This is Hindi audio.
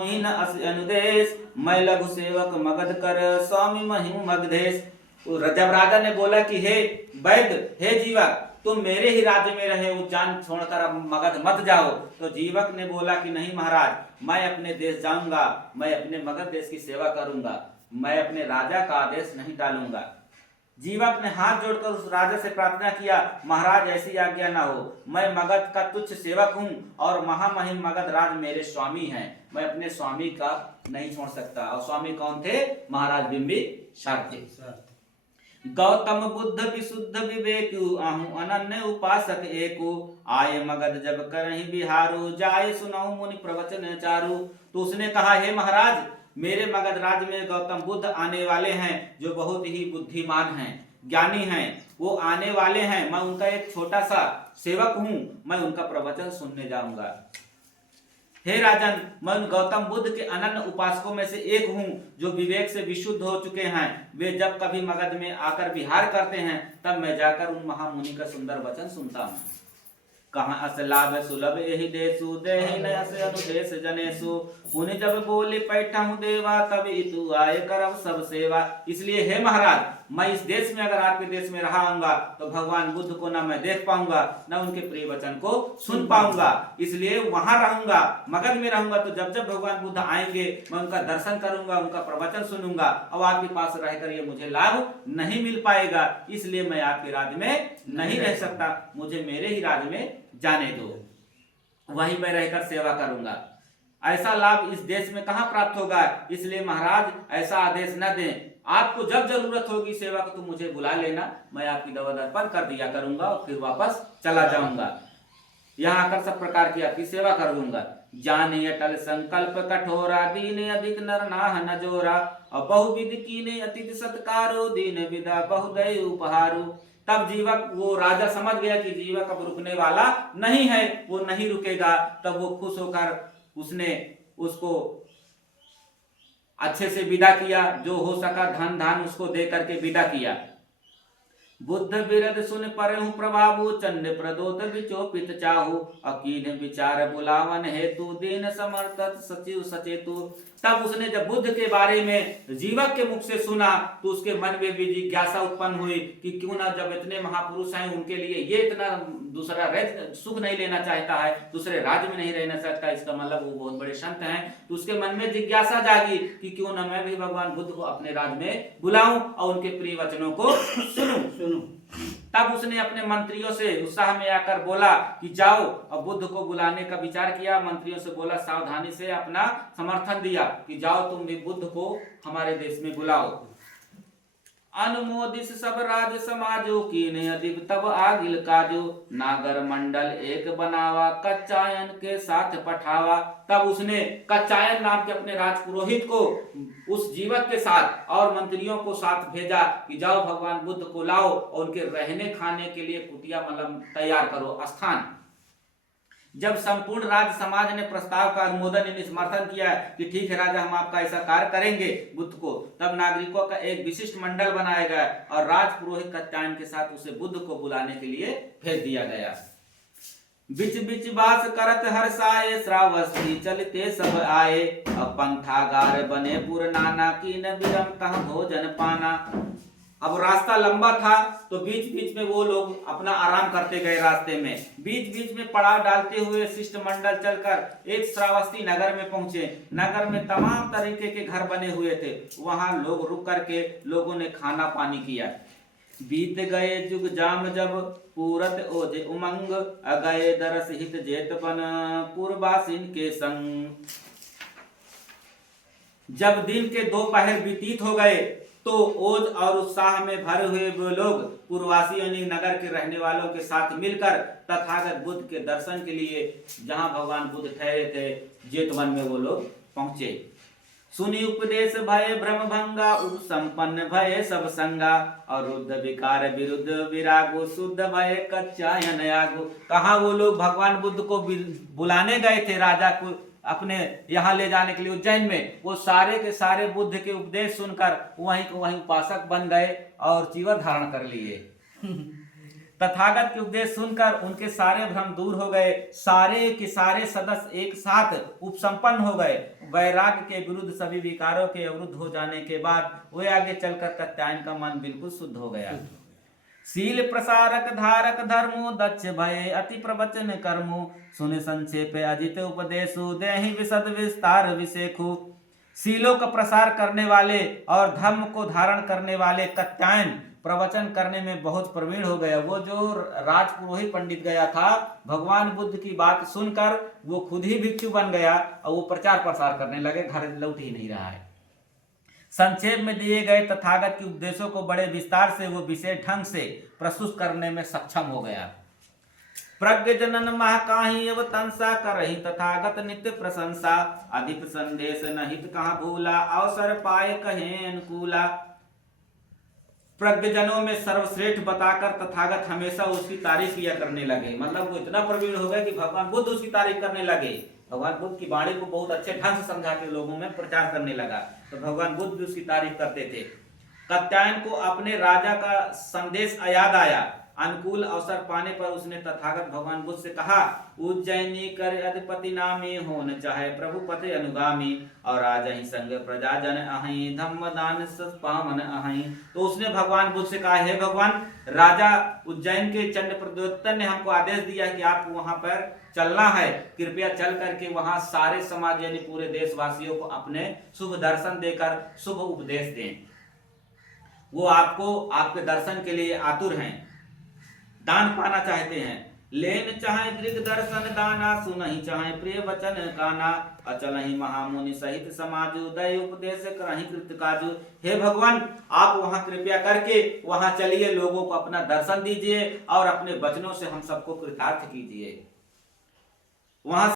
हीन अस अनुदेश, मैं लघु सेवक मगध कर, स्वामी महिम मगधेश। जब राजा ने बोला कि हे वैद्य, हे जीवक, तुम मेरे ही राज्य में रहे, उज्जैन छोड़कर अब मगध मत जाओ। तो जीवक ने बोला कि नहीं महाराज, मैं अपने देश जाऊंगा, मैं अपने मगध देश की सेवा करूंगा, मैं अपने राजा का आदेश नहीं टालूंगा। जीवक ने हाथ जोड़कर उस राजा से प्रार्थना किया, महाराज ऐसी आज्ञा ना हो, मैं मगध का तुच्छ सेवक हूँ और महामहिम मगध राज मेरे स्वामी हैं, मैं अपने स्वामी का नहीं छोड़ सकता। और स्वामी कौन थे? महाराज बिंबिसार थे। गौतम बुद्ध विशुद्ध विवेक, आहू अनन्य उपासक एको, आये मगध जब करहि बिहारो, जाय सुनहु मुनि प्रवचन चारु। तो उसने कहा, हे महाराज, मेरे मगध राज्य में गौतम बुद्ध आने वाले हैं, जो बहुत ही बुद्धिमान हैं, ज्ञानी हैं, वो आने वाले हैं। मैं उनका एक छोटा सा सेवक हूं, मैं उनका प्रवचन सुनने जाऊंगा। हे राजन, मैं उन गौतम बुद्ध के अनन्य उपासकों में से एक हूं, जो विवेक से विशुद्ध हो चुके हैं। वे जब कभी मगध में आकर विहार करते हैं, तब मैं जाकर उन महामुनि का सुंदर वचन सुनता हूं। कहाँ अस लाभ सुलभ यही देसु, देहि न अस अनुदेश जनेसु, पुनि जब बोले पैठहु देवा, तब इतु आए करब सब सेवा। इसलिए हे महाराज, मैं इस देश में अगर आपके देश में रहा हूंगा तो भगवान बुद्ध को ना मैं देख पाऊंगा, ना उनके प्रिय वचन को सुन पाऊंगा। इसलिए वहां रहूंगा, मगध में रहूंगा, तो जब जब भगवान बुद्ध आएंगे मैं उनका दर्शन करूंगा, उनका प्रवचन सुनूंगा। और आपके पास रहकर ये मुझे लाभ नहीं मिल पाएगा, इसलिए मैं आपके राज्य में नहीं रह सकता, मुझे मेरे ही राज्य में जाने दो, वहीं मैं रहकर सेवा करूंगा। ऐसा लाभ इस देश में कहां प्राप्त होगा? इसलिए महाराज ऐसा आदेश न दें, आपको जब जरूरत होगी सेवा को तो मुझे बुला लेना, मैं आपकी दवा दर्पण कर दिया करूंगा और फिर वापस चला जाऊंगा, यहाँ आकर सब प्रकार की आपकी सेवा कर दूंगा। जाने अटल संकल्प कठोरा, दीन अधिक नर नाह न जोरा, और बहुविध कीने अतिथि सत्कारो, दीन विदा बहुदय उपहारो। तब जीवक, वो राजा समझ गया कि जीवक अब रुकने वाला नहीं है, वो नहीं रुकेगा। तब वो खुश होकर उसने उसको अच्छे से विदा किया, जो हो सका धन धान उसको दे करके विदा किया। बुद्ध बिरद सुन परहु प्रभावु, चंड प्रदोत विचोपित चाहु, अकीन विचार बुलावन हेतु, दीन समर्थत सचिव सचेतु। तब उसने जब बुद्ध के बारे में जीवक के मुख से सुना तो उसके मन में भी जिज्ञासा उत्पन्न हुई कि क्यों ना, जब इतने महापुरुष हैं उनके लिए ये इतना दूसरा सुख नहीं लेना चाहता है, दूसरे राज्य में नहीं रहना चाहता, इसका मतलब वो बहुत बड़े संत हैं। तो उसके मन में जिज्ञासा जागी कि क्यों ना मैं भी भगवान बुद्ध को अपने राज्य में बुलाऊं और उनके प्रिय वचनों को सुनूं। तब उसने अपने मंत्रियों से उत्साह में आकर बोला कि जाओ, और बुद्ध को बुलाने का विचार किया। मंत्रियों से बोला, सावधानी से अपना समर्थन दिया कि जाओ तुम भी बुद्ध को हमारे देश में बुलाओ। अनुमोदित सब राज समाजो, कीने अधिक तब आगिल काजो, नागर मंडल एक बनावा, कच्चायन के साथ पठावा। तब उसने कच्चायन नाम के अपने राजपुरोहित को उस जीवक के साथ और मंत्रियों को साथ भेजा कि जाओ भगवान बुद्ध को लाओ और उनके रहने खाने के लिए कुटिया मतलब तैयार करो, स्थान। जब संपूर्ण राज समाज ने प्रस्ताव का अनुमोदन यानी समर्थन किया कि ठीक है राजा, हम आपका ऐसा कार्य करेंगे बुद्ध को, तब नागरिकों का एक विशिष्ट मंडल बनाया गया और राज पुरोहित कत्यायन के साथ उसे बुद्ध को बुलाने के लिए भेज दिया गया। बिच बिच बास करत हर्षाए, श्रावस्ती चलते सब आए, अब पंथागार बने पुर नाना, की न विरम तह भोजन पाना। अब रास्ता लंबा था तो बीच बीच में वो लोग अपना आराम करते गए रास्ते में। बीच बीच में पड़ाव डालते हुए शिष्टमंडल चलकर एक श्रावस्ती नगर में पहुंचे। नगर में तमाम तरीके के घर बने हुए थे, वहां लोग रुक करके लोगों ने खाना पानी किया। बीत गए जुग जाम जब, पूरत ओजे उमंग, अगए दरस हित जेतपन, पूर्वासीन के संग। जब दिन के 2 पहर व्यतीत हो गए तो ओज और उत्साह में भरे हुए वो लोग पूर्ववासी यानी नगर के रहने वालों के साथ मिलकर तथागत बुद्ध के दर्शन के लिए जहां भगवान बुद्ध ठहरे थे जेतवन में वो लोग पहुंचे। सुनी उपदेश भय भ्रम भंगा, उपसंपन्न भय सब संगा, अरुद्ध विकार विरुद्ध विरागो, शुद्ध भय कच्चायन आगो। कहा वो लोग भगवान बुद्ध को बुलाने गए थे राजा को अपने यहाँ ले जाने के लिए उज्जैन में, वो सारे के सारे बुद्ध के उपदेश सुनकर वहीं को वहीं उपासक बन गए और चीवर धारण कर लिए। तथागत के उपदेश सुनकर उनके सारे भ्रम दूर हो गए, सारे के सारे सदस्य एक साथ उपसंपन्न हो गए। वैराग्य के विरुद्ध सभी विकारों के अवरुद्ध हो जाने के बाद वे आगे चलकर कात्यायन का मन बिल्कुल शुद्ध हो गया। शील प्रसारक धारक धर्मो दक्ष भय अति प्रवचन कर्मो सुन संक्षेप अजित उपदेशु देहि विशद विस्तार विशेखु। शीलों का प्रसार करने वाले और धर्म को धारण करने वाले कात्यायन प्रवचन करने में बहुत प्रवीण हो गया। वो जो राजपुरोहित पंडित गया था, भगवान बुद्ध की बात सुनकर वो खुद ही भिक्षु बन गया और वो प्रचार प्रसार करने लगे, घर लौट ही नहीं रहा है। संक्षेप में दिए गए तथागत के उपदेशों को बड़े विस्तार से वो विशेष ढंग से प्रस्तुत करने में सक्षम हो गया। प्रज्ञ जनन महाकाही एव तंसा करहि तथागत नित्य प्रशंसा अधिक संदेश नहित कहाँ भूला अवसर पाए कहे अनुकूला। प्रज्ञजनों में सर्वश्रेष्ठ बताकर तथागत हमेशा उसकी तारीफ किया करने लगे। मतलब वो इतना प्रवीण हो गए कि भगवान बुद्ध उसकी तारीफ करने लगे। भगवान बुद्ध की वाणी को बहुत अच्छे ढंग से समझा के लोगों में प्रचार करने लगा, तो भगवान बुद्ध भी उसकी तारीफ करते थे। कात्यायन को अपने राजा का संदेश याद आया। अनुकूल अवसर पाने पर उसने तथागत भगवान बुद्ध से कहा, उज्जैनी कर अधिपति नामी होन चाहे प्रभु पति अनुगामी और राजा ही संग प्रजा जन अहि धम्म दान पावन अहि। तो उसने भगवान बुद्ध से कहा, हे भगवान, राजा उज्जैन के चंड प्रद्योतन ने हमको आदेश दिया है कि आपको वहां पर चलना है, कृपया चल करके वहां सारे समाज यानी पूरे देशवासियों को अपने शुभ दर्शन देकर शुभ उपदेश दें। वो आपको आपके दर्शन के लिए आतुर हैं, दान पाना चाहते हैं। लेन चाहे दृग दर्शन दाना सुनहि चाहे प्रिय वचन काना अचलहि महामुनि सहित समाज उदय उपदेश करहि कृत काजु। हे भगवान, आप वहां कृपया करके वहां चलिए, लोगों को अपना दर्शन दीजिए और अपने वचनों से हम सबको कृतार्थ कीजिए। वहां